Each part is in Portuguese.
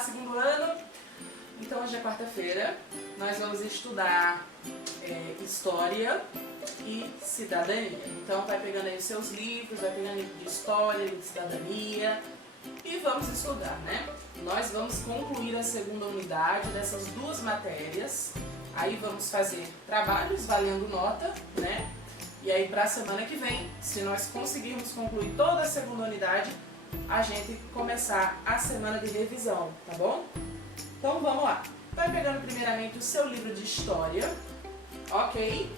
segundo ano. Então hoje é quarta-feira, nós vamos estudar História e Cidadania. Então vai pegando aí os seus livros, vai pegando livro de História, de Cidadania e vamos estudar, né? Nós vamos concluir a segunda unidade dessas duas matérias. Aí vamos fazer trabalhos valendo nota, né? E aí para a semana que vem, se nós conseguirmos concluir toda a segunda unidade, a gente começar a semana de revisão, tá bom? Então vamos lá. Vai pegando primeiramente o seu livro de História, ok?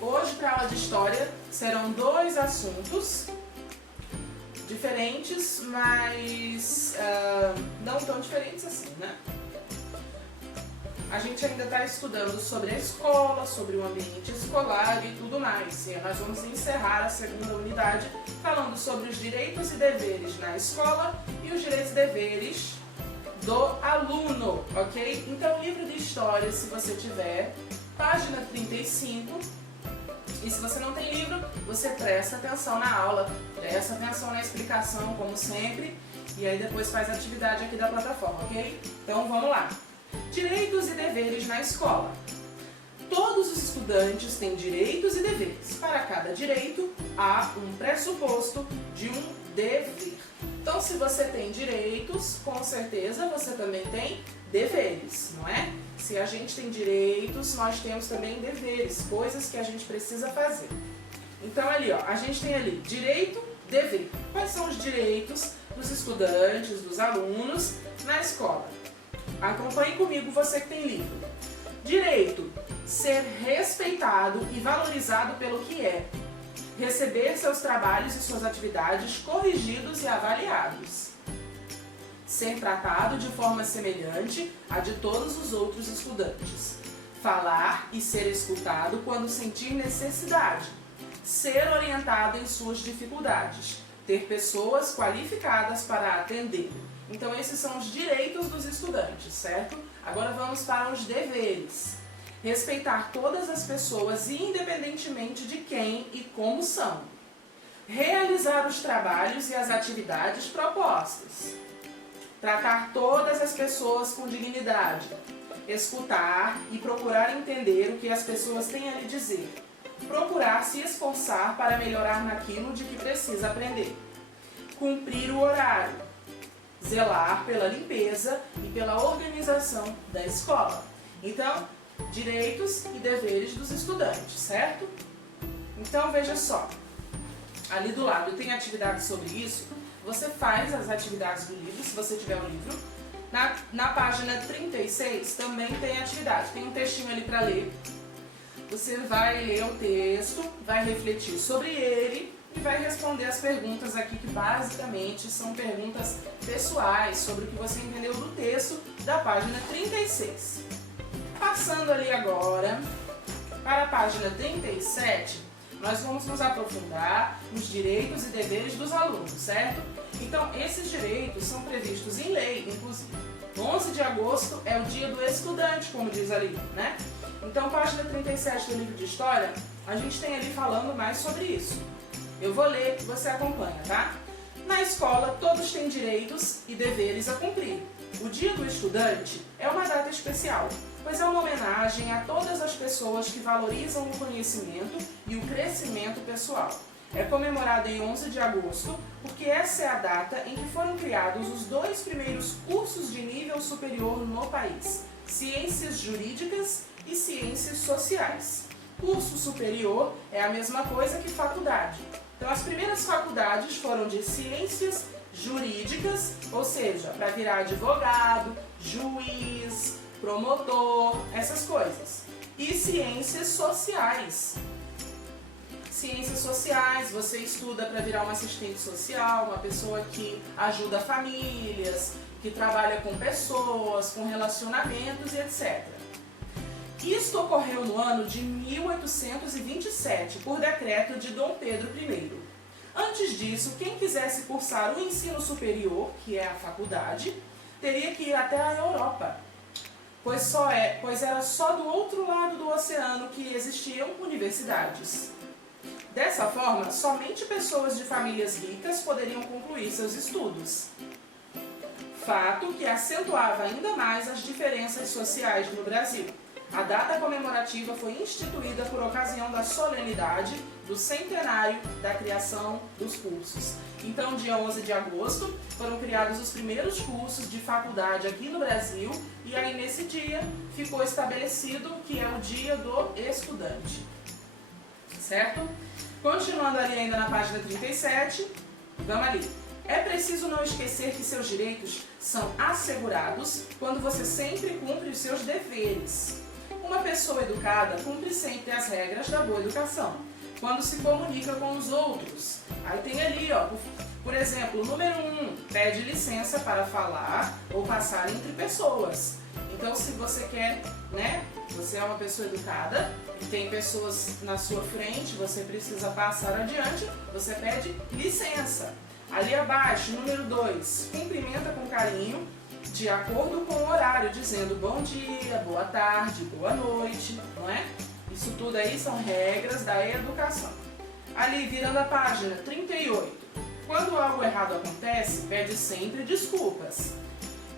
Hoje para a aula de História serão dois assuntos diferentes, mas não tão diferentes assim, né? A gente ainda está estudando sobre a escola, sobre o ambiente escolar e tudo mais. E nós vamos encerrar a segunda unidade falando sobre os direitos e deveres na escola e os direitos e deveres do aluno, ok? Então, livro de História, se você tiver, página 35. E se você não tem livro, você presta atenção na aula, presta atenção na explicação, como sempre, e aí depois faz a atividade aqui da plataforma, ok? Então, vamos lá. Direitos e deveres na escola. Todos os estudantes têm direitos e deveres. Para cada direito, há um pressuposto de um dever. Então, se você tem direitos, com certeza você também tem deveres, não é? Se a gente tem direitos, nós temos também deveres, coisas que a gente precisa fazer. Então, ali, ó, a gente tem ali direito, dever. Quais são os direitos dos estudantes, dos alunos na escola? Acompanhe comigo, você que tem livro. Direito: ser respeitado e valorizado pelo que é. Receber seus trabalhos e suas atividades corrigidos e avaliados. Ser tratado de forma semelhante à de todos os outros estudantes. Falar e ser escutado quando sentir necessidade. Ser orientado em suas dificuldades. Ter pessoas qualificadas para atender. Então esses são os direitos dos estudantes, certo? Agora vamos para os deveres. Respeitar todas as pessoas, independentemente de quem e como são. Realizar os trabalhos e as atividades propostas. Tratar todas as pessoas com dignidade. Escutar e procurar entender o que as pessoas têm a lhe dizer. Procurar se esforçar para melhorar naquilo de que precisa aprender. Cumprir o horário. Zelar pela limpeza e pela organização da escola. Então, direitos e deveres dos estudantes, certo? Então, veja só. Ali do lado tem atividades sobre isso. Você faz as atividades do livro, se você tiver o livro. Na página 36 também tem atividade. Tem um textinho ali para ler. Você vai ler o texto, vai refletir sobre ele e vai responder as perguntas aqui, que basicamente são perguntas pessoais sobre o que você entendeu do texto da página 36. Passando ali agora para a página 37, nós vamos nos aprofundar nos direitos e deveres dos alunos, certo? Então, esses direitos são previstos em lei, inclusive. 11 de agosto é o dia do estudante, como diz ali, né? Então, página 37 do livro de História, a gente tem ali falando mais sobre isso. Eu vou ler e você acompanha, tá? Na escola, todos têm direitos e deveres a cumprir. O Dia do Estudante é uma data especial, pois é uma homenagem a todas as pessoas que valorizam o conhecimento e o crescimento pessoal. É comemorado em 11 de agosto porque essa é a data em que foram criados os dois primeiros cursos de nível superior no país: Ciências Jurídicas e Ciências Sociais. Curso superior é a mesma coisa que faculdade. Então, as primeiras faculdades foram de Ciências Jurídicas, ou seja, para virar advogado, juiz, promotor, essas coisas. E Ciências Sociais. Ciências Sociais, você estuda para virar um assistente social, uma pessoa que ajuda famílias, que trabalha com pessoas, com relacionamentos e etc. Isto ocorreu no ano de 1827, por decreto de Dom Pedro I. Antes disso, quem quisesse cursar o ensino superior, que é a faculdade, teria que ir até a Europa, pois era só do outro lado do oceano que existiam universidades. Dessa forma, somente pessoas de famílias ricas poderiam concluir seus estudos. fato que acentuava ainda mais as diferenças sociais no Brasil. A data comemorativa foi instituída por ocasião da solenidade do centenário da criação dos cursos. Então, dia 11 de agosto, foram criados os primeiros cursos de faculdade aqui no Brasil e aí nesse dia ficou estabelecido que é o Dia do Estudante. Certo? Continuando ali ainda na página 37, vamos ali. É preciso não esquecer que seus direitos são assegurados quando você sempre cumpre os seus deveres. Uma pessoa educada cumpre sempre as regras da boa educação, quando se comunica com os outros. Aí tem ali, ó, por exemplo, número 1, pede licença para falar ou passar entre pessoas. Então, se você quer, né, você é uma pessoa educada e tem pessoas na sua frente, você precisa passar adiante, você pede licença. Ali abaixo, número 2, cumprimenta com carinho, de acordo com o horário, dizendo bom dia, boa tarde, boa noite, não é? Isso tudo aí são regras da educação. Ali, virando a página 38, quando algo errado acontece, pede sempre desculpas.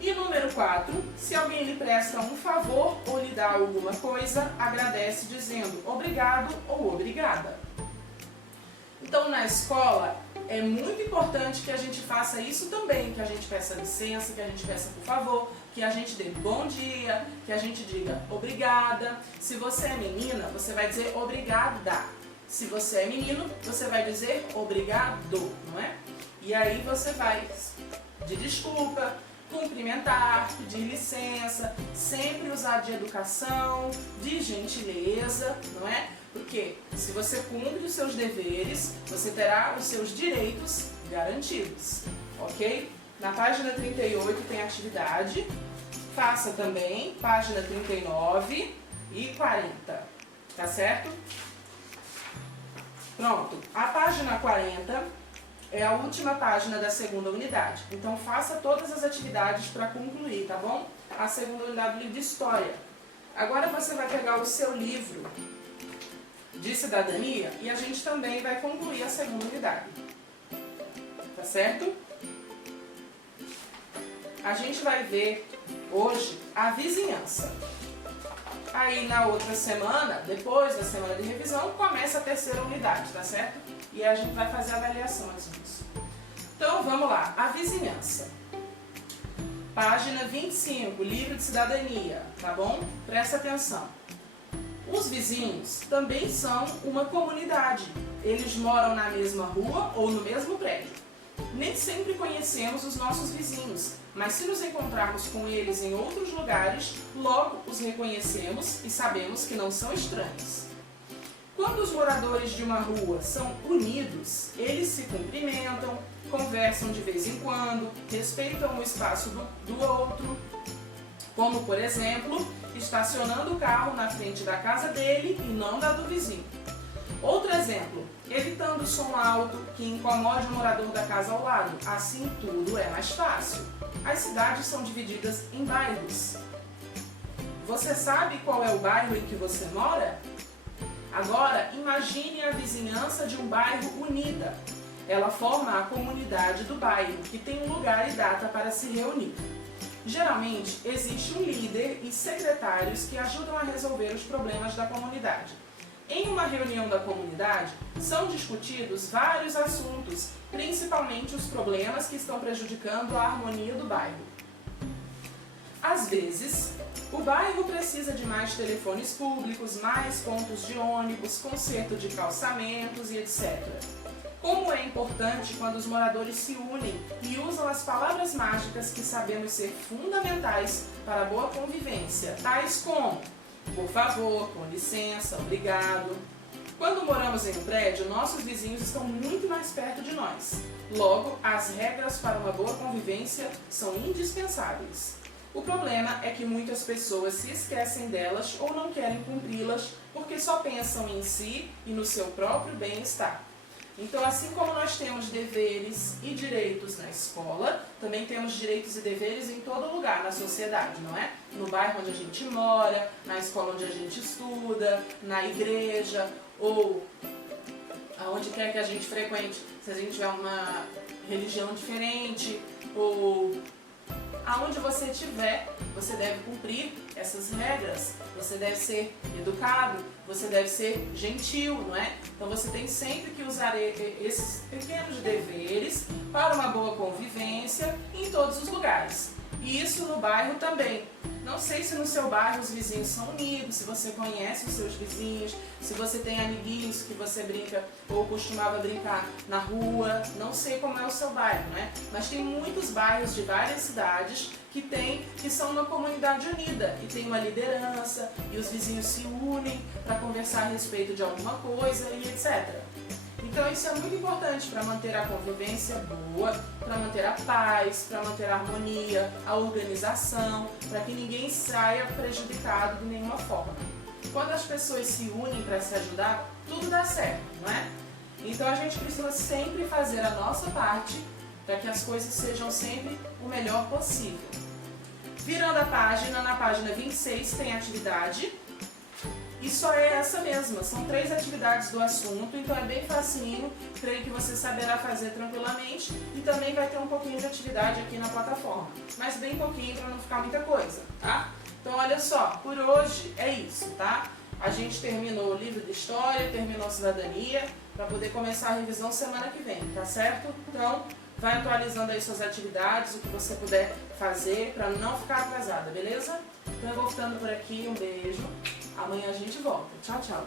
E número 4, se alguém lhe presta um favor ou lhe dá alguma coisa, agradece dizendo obrigado ou obrigada. Então, na escola, é muito importante que a gente faça isso também, que a gente peça licença, que a gente peça por favor, que a gente dê bom dia, que a gente diga obrigada. Se você é menina, você vai dizer obrigada. Se você é menino, você vai dizer obrigado, não é? E aí você vai de desculpa, cumprimentar, pedir licença, sempre usar de educação, de gentileza, não é? Porque se você cumpre os seus deveres, você terá os seus direitos garantidos, ok? Na página 38 tem atividade, faça também, página 39 e 40, tá certo? Pronto, a página 40 é a última página da segunda unidade, então faça todas as atividades para concluir, tá bom? A segunda unidade do livro de História. Agora você vai pegar o seu livro de Cidadania e a gente também vai concluir a segunda unidade, tá certo? A gente vai ver hoje a vizinhança. Aí na outra semana, depois da semana de revisão, começa a terceira unidade, tá certo? E a gente vai fazer avaliações disso. Então vamos lá, a vizinhança. Página 25, livro de cidadania, tá bom? Presta atenção. Os vizinhos também são uma comunidade. Eles moram na mesma rua ou no mesmo prédio. Nem sempre conhecemos os nossos vizinhos, mas se nos encontrarmos com eles em outros lugares, logo os reconhecemos e sabemos que não são estranhos. Quando os moradores de uma rua são unidos, eles se cumprimentam, conversam de vez em quando, respeitam o espaço do outro, como por exemplo, estacionando o carro na frente da casa dele e não da do vizinho. Outro exemplo, evitando o som alto que incomode o morador da casa ao lado, assim tudo é mais fácil. As cidades são divididas em bairros. Você sabe qual é o bairro em que você mora? Agora, imagine a vizinhança de um bairro unida. Ela forma a comunidade do bairro, que tem um lugar e data para se reunir. Geralmente, existe um líder e secretários que ajudam a resolver os problemas da comunidade. Em uma reunião da comunidade, são discutidos vários assuntos, principalmente os problemas que estão prejudicando a harmonia do bairro. Às vezes, o bairro precisa de mais telefones públicos, mais pontos de ônibus, conserto de calçamentos e etc. Como é importante quando os moradores se unem e usam as palavras mágicas que sabemos ser fundamentais para a boa convivência, tais como por favor, com licença, obrigado. Quando moramos em um prédio, nossos vizinhos estão muito mais perto de nós. Logo, as regras para uma boa convivência são indispensáveis. O problema é que muitas pessoas se esquecem delas ou não querem cumpri-las porque só pensam em si e no seu próprio bem-estar. Então, assim como nós temos deveres e direitos na escola, também temos direitos e deveres em todo lugar na sociedade, não é? No bairro onde a gente mora, na escola onde a gente estuda, na igreja ou aonde quer que a gente frequente, se a gente tiver uma religião diferente ou aonde você estiver, você deve cumprir essas regras, você deve ser educado, você deve ser gentil, não é? Então você tem sempre que usar esses pequenos deveres para uma boa convivência em todos os lugares. E isso no bairro também. Não sei se no seu bairro os vizinhos são unidos, se você conhece os seus vizinhos, se você tem amiguinhos que você brinca ou costumava brincar na rua. Não sei como é o seu bairro, né? Mas tem muitos bairros de várias cidades que são uma comunidade unida, que tem uma liderança e os vizinhos se unem para conversar a respeito de alguma coisa e etc. Então isso é muito importante para manter a convivência boa, para manter a paz, para manter a harmonia, a organização, para que ninguém saia prejudicado de nenhuma forma. Quando as pessoas se unem para se ajudar, tudo dá certo, não é? Então a gente precisa sempre fazer a nossa parte para que as coisas sejam sempre o melhor possível. Virando a página, na página 26 tem atividade. E só é essa mesma, são 3 atividades do assunto, então é bem facinho, creio que você saberá fazer tranquilamente e também vai ter um pouquinho de atividade aqui na plataforma, mas bem pouquinho para não ficar muita coisa, tá? Então olha só, por hoje é isso, tá? A gente terminou o livro de história, terminou a cidadania, para poder começar a revisão semana que vem, tá certo? Então vai atualizando aí suas atividades, o que você puder fazer para não ficar atrasada, beleza? Então eu vou ficando por aqui, um beijo. Amanhã a gente volta. Tchau, tchau.